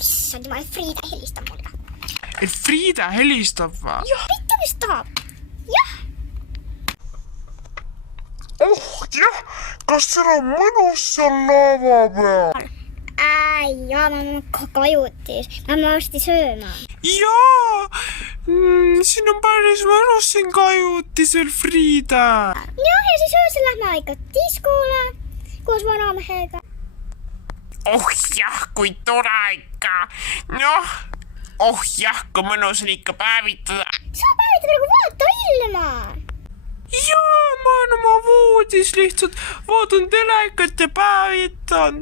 Issand jumal, Friida helistab mulle. Et Friida helistab va? Jah, mitte mis tahab. Jah. Jah, kas seal on mõnus seal laava peal? Jaa, ma kajutis. Ma varsti sööma. Jaa, siin on päris mõnus siin kajutisel, Friida. Jah, ja siis öösel lähme ikka diskole koos vanamehega. Jah, kui tore ikka. Jah, kui mõnus on ikka päevitada. Saa päevitada nagu vaata ilma. Jaa, ma olen oma voodis lihtsalt vaatan telekat ja päevitan.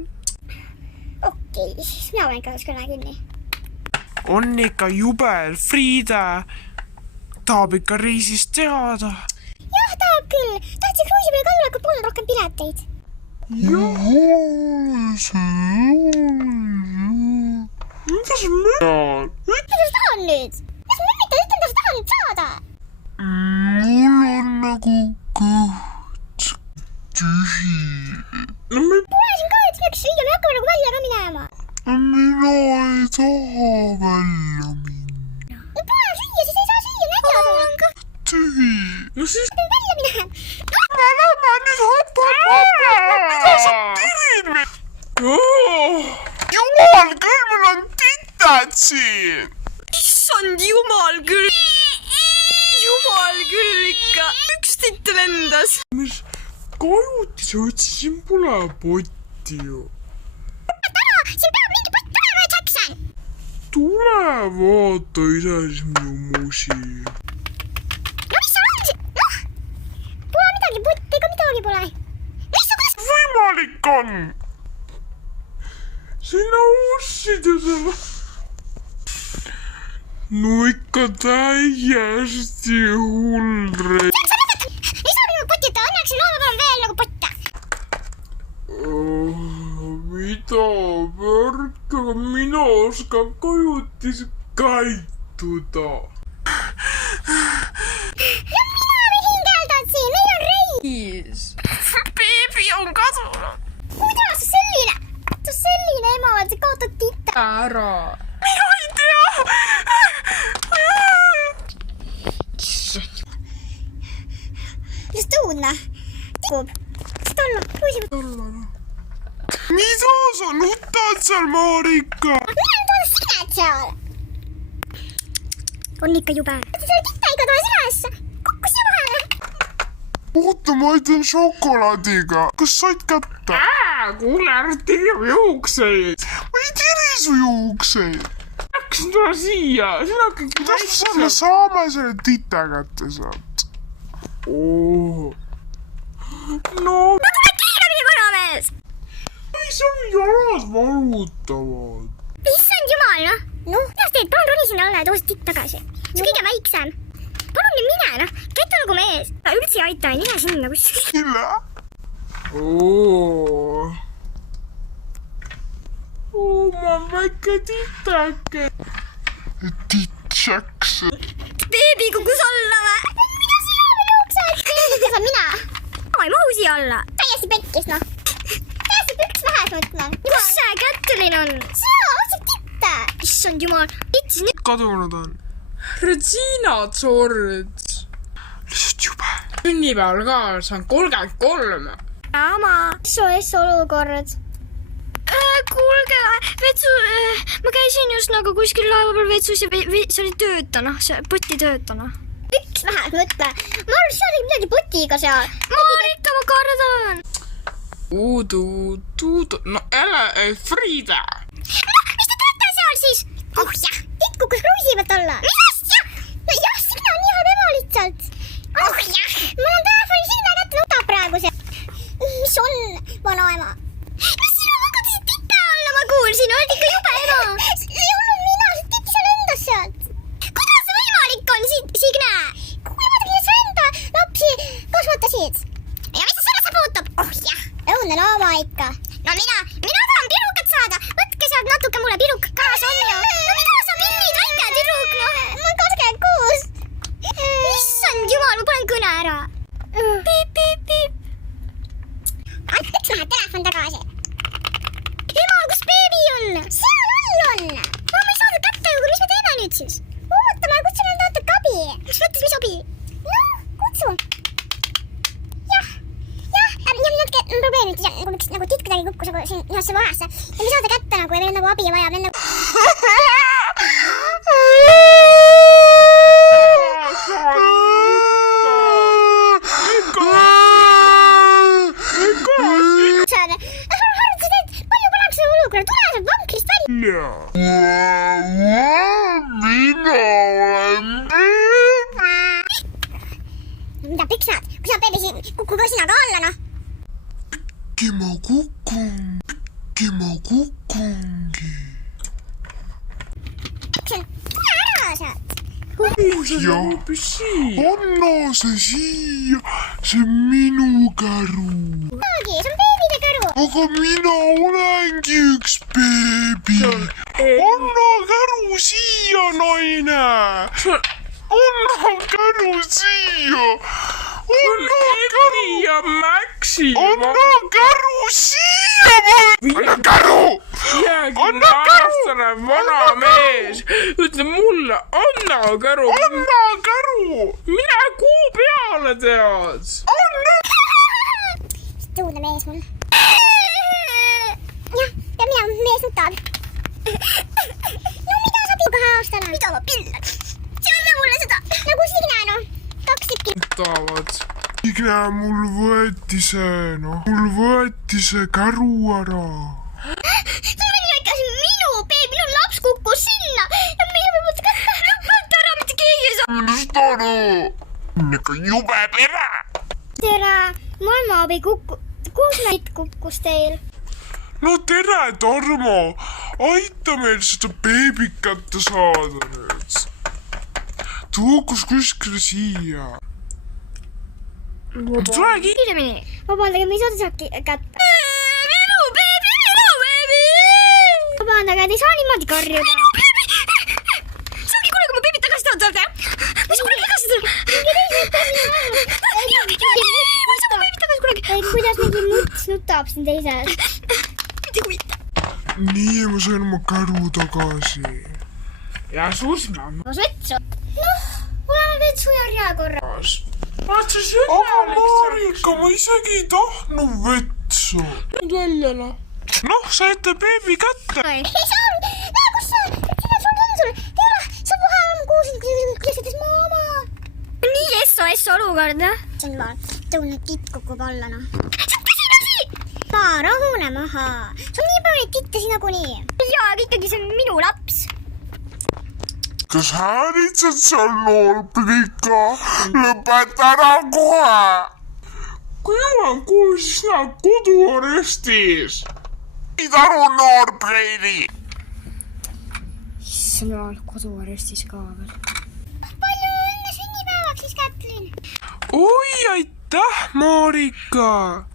Okei, siis mina võin ka kõne kinni. On ikka jubel, Friida tahab ikka reisist teada. Jah, tahab küll. Tahtsin kruisi peale kalla, kui pole rohkem pileteid. Mida sa mõtled? Mida sa tahan nüüd? Kas ma ütled, mida sa tahan nüüd saada? Mul on nagu kõht tühi. Pole siin ka, et peaks süüa, me hakkame nagu välja ka minema. Mina ei taha välja minna. Pole süüa, siis ei saa süüa, näidja. Mul on kõht tühi. No siis... välja minema. Ma lähme nüüd hopp. Mida sa tirid mind? Jumal küll, mul on titad siin. Issand jumal küll. Jumal küll ikka. Üks titt lendas. Mis kajutis otsisin, pole potti ju. Siin peab mingi pott tulema, Jackson. Tule vaata ise siis minu musi. No mis seal on siin? Pole midagi, potti ega midagi pole. Missugust Võimalik on. Sinna ussid ja selle... No ikka täiesti hull. Ei saa minu potita, õnneks siin looma peal veel nagu potta. Mida värk, aga mina oskan kajutis käituda. Ja mina või hingeldad siin, meil on reis. Beebi on kadunud. Kuidas selline ema on, sa kaotad tita. Ära. Mina ei tea. Just õudne. Tikub. Kas tolla? Kruisi või? Mida sa nutad seal, Marika? Mina on toodud sinet seal. On ikka jube. Selle tita ikka toes üles. Kukkus ju vahele. Oota, ma aitan šokolaadiga. Kas said kätte? Kuule, ära tiri juukseid. Ma ei tiri su juukseid. Läks tule siia. Sina kõik väikse. Me saame selle tita kätte sealt. No. Ma tulen kiiremini, vanamees. Ei, see on jalad valutavad. Issand jumal, noh. Kuidas teed? Palun roni sinna alla ja too see titt tagasi. See on kõige väiksem. Palun nüüd mine, noh. Käitu nagu mees. Üldse ei aita, mine sinna kuskil. Mille? Ma on väike titake. Titšaks. Beebi kukkus alla või? Mida sina veel jooksed? Kuidas on mina? Ma ei mahu siia alla. Täiesti pekkis, noh. Täiesti püks vähes, mõtlen. Kus see kätteline on? Sina otsid titta. Issand jumal. Titsis nüüd. Kadunud on. Regina George. Lihtsalt jube. Sünnipäeval ka saan 33. Ama. SOS olukord. Kuulge, vetsu, ma käisin just nagu kuskil laeva peal vetsus ja see oli töötana, see poti töötana. Püks vähes, mõtle. Ma arvan, seal oli midagi potiga seal. Marika, ma kardan. No jälle Friida. Mis te teete seal siis? Oh jah, titt kukkus kruisi pealt alla. Mis asja? No jah, sina on nii halb ema lihtsalt. Oh jah, mul on telefoni sinna kätte, nutab praegu see. Mis on, vanaema? Mis sina magatasid titta alla, ma kuulsin, oled ikka jube ema. See ei olnud mina, see titt ise lendas sealt. Kuidas see võimalik on, Signe? Kuule, vaata, kuidas sa enda lapsi kasvatasid. Ja mis sa sellesse puutub? Oh jah, õudne looma ikka. No mina tahan pirukat saada. Võtke sealt natuke mulle piruk kaasa on ju. No mida sa minnid, väike tüdruk, noh. Ma mis mõttes, mis abi? noh, kutsu. jah, natuke probleem, et nagu miks nagu titt kuidagi kukkus nagu siin ühesse vahasse ja me saada kätte nagu ja meil on nagu abi vaja, meil nagu... mida piksad? Kui sa beebi siin kuku ka sina ka alla, noh. Äkki ma kukungi. Tule ära sealt. Anna see siia, see minu käru. See on beebide käru. Aga mina olengi üks beebi. Anna käru siia, naine. Anna käru siia. Anna käru. ja Maxi. Anna käru siia. Anna käru. Anna käru. Vana mees. Ütle mulle, anna käru. Anna käru. Mine kuu peale tead. Anna. Tuudne mees mul. jah, ja mina mees nutab. no mida sa pigu haastana? Mida ma pillan? See on mulle seda. nagu Signe, noh. 2 tükki. Tavad. Signe, mul võeti see, noh. Mul võeti see käru ära. see on ikka minu beebi, minu laps kukkus sinna. ja meie peab otsa kätte. lõpeta ära, mitte keegi ei saa. Millest aru? Ikka jube pere. tere, mamma abi kukku. Kus meid kukkus teil? No tere, Tarmo. Aita meil seda beebit kätte saada nüüd. Tuukus kuskile siia. Tule kiiremini. Vabandage, me ei saada seda kätte. Minu beebi. Vabandage, te ei saa niimoodi karjuda. Saagi kunagi mu beebit tagasi saada. Ma ei saa kunagi tagasi saada. Ma ei saa mu beebit tagasi kunagi. Kuidas mingi muts nutab siin teises? Mitte huvitav. Nii, ma sain oma käru tagasi. ja Susna. Vetsu. noh, oleme vetsu järjekorras. Aga Marika, ma isegi ei tahtnud vetsu. Nüüd välja noh. Noh, saite beebi kätte. ei saanud. kus sa? Sina sul on sul. Teala, sa kohe on kuulsid, kuidas ütles mama. Nii SOS olukord, jah? See on jumal. Tõun nüüd titt kukub alla, noh. rahune maha. sul nii palju neid titte siin nagunii. jaa, aga ikkagi see on minu laps. Kas häälitsed seal, noor plika? Lõpeta ära kohe. Kui jumal kuulis, siis nad koduarestis. Mida aru, noor pleidi? Issand jumal, koduarestis ka veel. palju õnne sünnipäevaks siis, Kätlin. Oi, aitäh, Marika.